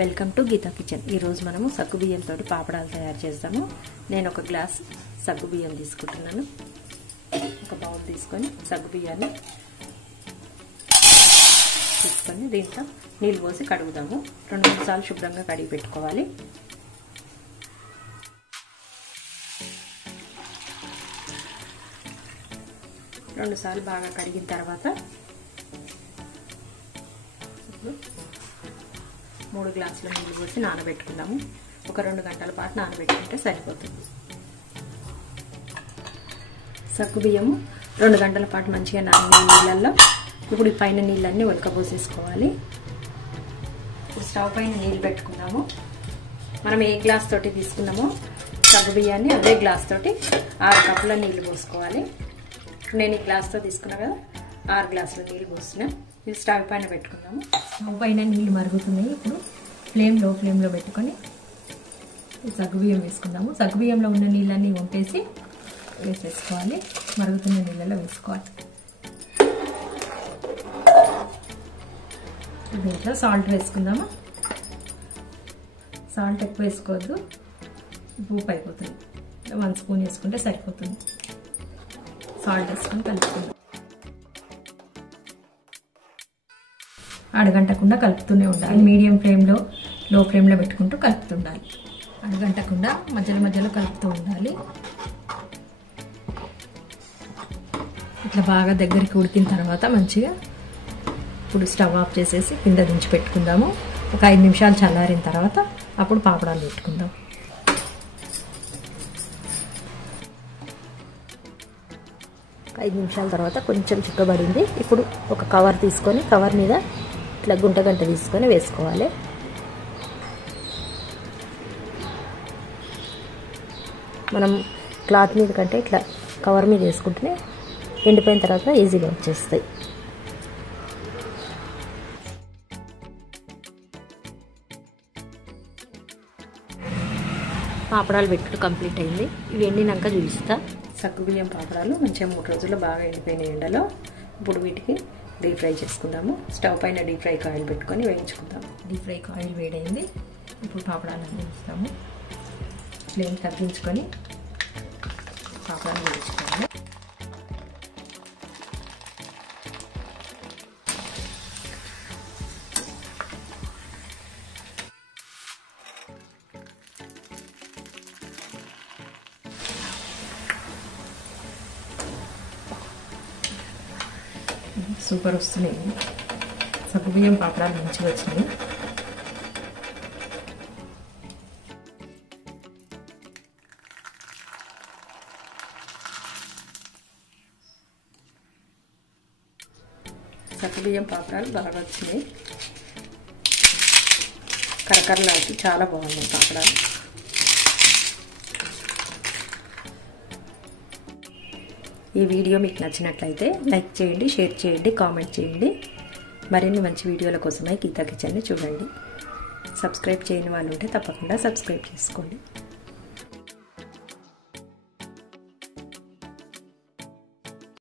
Welcome to Gita kitchen. ఈరోజు మనము సగ్గుబియ్యంతో పాపడాలు తయారు చేస్తాము. నేను ఒక గ్లాస్ సగ్గుబియ్యం తీసుకుంటున్నాను. ఒక బౌల్ తీసుకొని సగ్గుబియ్యాన్ని తీసుకొని దీంట్లో నీళ్ళు పోసి కడుగుదాము. 2-3 సార్లు శుభ్రంగా కడిగి పెట్టుకోవాలి. రెండు సార్లు బాగా కడిగిన తర్వాత 3 గ్లాసుల నీళ్ళు పోసి నానబెట్టుకుందాము. ఒక 2 గంటల పాటు నానబెట్టుకుంటే సరిపోతుంది. సగ్గుబియ్యము 2 గంటల పాటు మంచిగా నానిన నీళ్ళల్లో ఇప్పుడు పైన నీళ్ళన్నీ ఉడకబోసేసుకోవాలి. ఇప్పుడు స్టవ్ పైన నీళ్ళు పెట్టుకుందాము. మనం ఏ గ్లాస్ తోటి తీసుకున్నామో సగ్గుబియ్యాన్ని అదే గ్లాస్ తోటి 6 కప్పుల నీళ్ళు పోసుకోవాలి. నేను ఈ గ్లాస్తో తీసుకున్నా కదా, 6 గ్లాసుల నీళ్ళు పోస్తున్నా. ఇది స్టవ్ పైన పెట్టుకుందాము. స్టవ్ పైన నీళ్ళు మరుగుతున్నాయి. ఇప్పుడు లో ఫ్లేమ్లో పెట్టుకొని సగ్గుబియ్యం వేసుకుందాము. సగ్గుబియ్యంలో ఉన్న నీళ్ళన్నీ వంపేసి వేసేసుకోవాలి. మరుగుతున్న నీళ్ళలో వేసుకోవాలి. దీంట్లో సాల్ట్ వేసుకుందాము. సాల్ట్ ఎక్కువ వేసుకోవద్దు, ఉప్పు అయిపోతుంది. 1 స్పూన్ వేసుకుంటే సరిపోతుంది. సాల్ట్ వేసుకొని కలుపుకుందాం. అడగంటకుండా కలుపుతూనే ఉండాలి. మీడియం ఫ్లేమ్లో లో ఫ్లేమ్లో పెట్టుకుంటూ కలుపుతుండాలి. అడగంటకుండా మధ్యలో మధ్యలో కలుపుతూ ఉండాలి. ఇట్లా బాగా దగ్గరికి ఉడికిన తర్వాత మంచిగా ఇప్పుడు స్టవ్ ఆఫ్ చేసేసి కింద దించి పెట్టుకుందాము. ఒక 5 నిమిషాలు చల్లారిన తర్వాత అప్పుడు పాపడాలు పెట్టుకుందాం. ఐదు నిమిషాల తర్వాత కొంచెం చిక్కబడింది. ఇప్పుడు ఒక కవర్ తీసుకొని కవర్ మీద ఇట్లా గుంటగంట తీసుకొని వేసుకోవాలి. మనం క్లాత్ మీద కంటే ఇట్లా కవర్ మీద వేసుకుంటేనే ఎండిపోయిన తర్వాత ఈజీగా వచ్చేస్తాయి. పాపడాలు పెట్టుడు కంప్లీట్ అయింది. ఇవి ఎండినాక చూపిస్తా. సగ్గుబియ్యం పాపడాలు మంచిగా 3 రోజుల్లో బాగా ఎండిపోయిన ఎండలో. ఇప్పుడు వీటికి డీప్ ఫ్రై చేసుకుందాము. స్టవ్ పైన డీప్ ఫ్రై ఆయిల్ పెట్టుకొని వేయించుకుందాం. డీప్ ఫ్రై ఆయిల్ వేడైంది. ఇప్పుడు పాపడాలు వేయిస్తాము. ఫ్లేమ్ తగ్గించుకొని పాపడాలు వేయించుకోవాలి. సూపర్ వస్తున్నాయి. సగ్గుబియ్యం పాపడాలు మంచిగా వచ్చినాయి. సగ్గుబియ్యం పాపడాలు బాగా వచ్చినాయి. కరకరలాకి చాలా బాగున్నాయి పాపడాలు. ఈ వీడియో మీకు నచ్చినట్లయితే లైక్ చేయండి, షేర్ చేయండి, కామెంట్ చేయండి. మరిన్ని మంచి వీడియోల కోసమై గీతా కిచెన్ని చూడండి. సబ్స్క్రైబ్ చేయని వాళ్ళు ఉంటే తప్పకుండా సబ్స్క్రైబ్ చేసుకోండి.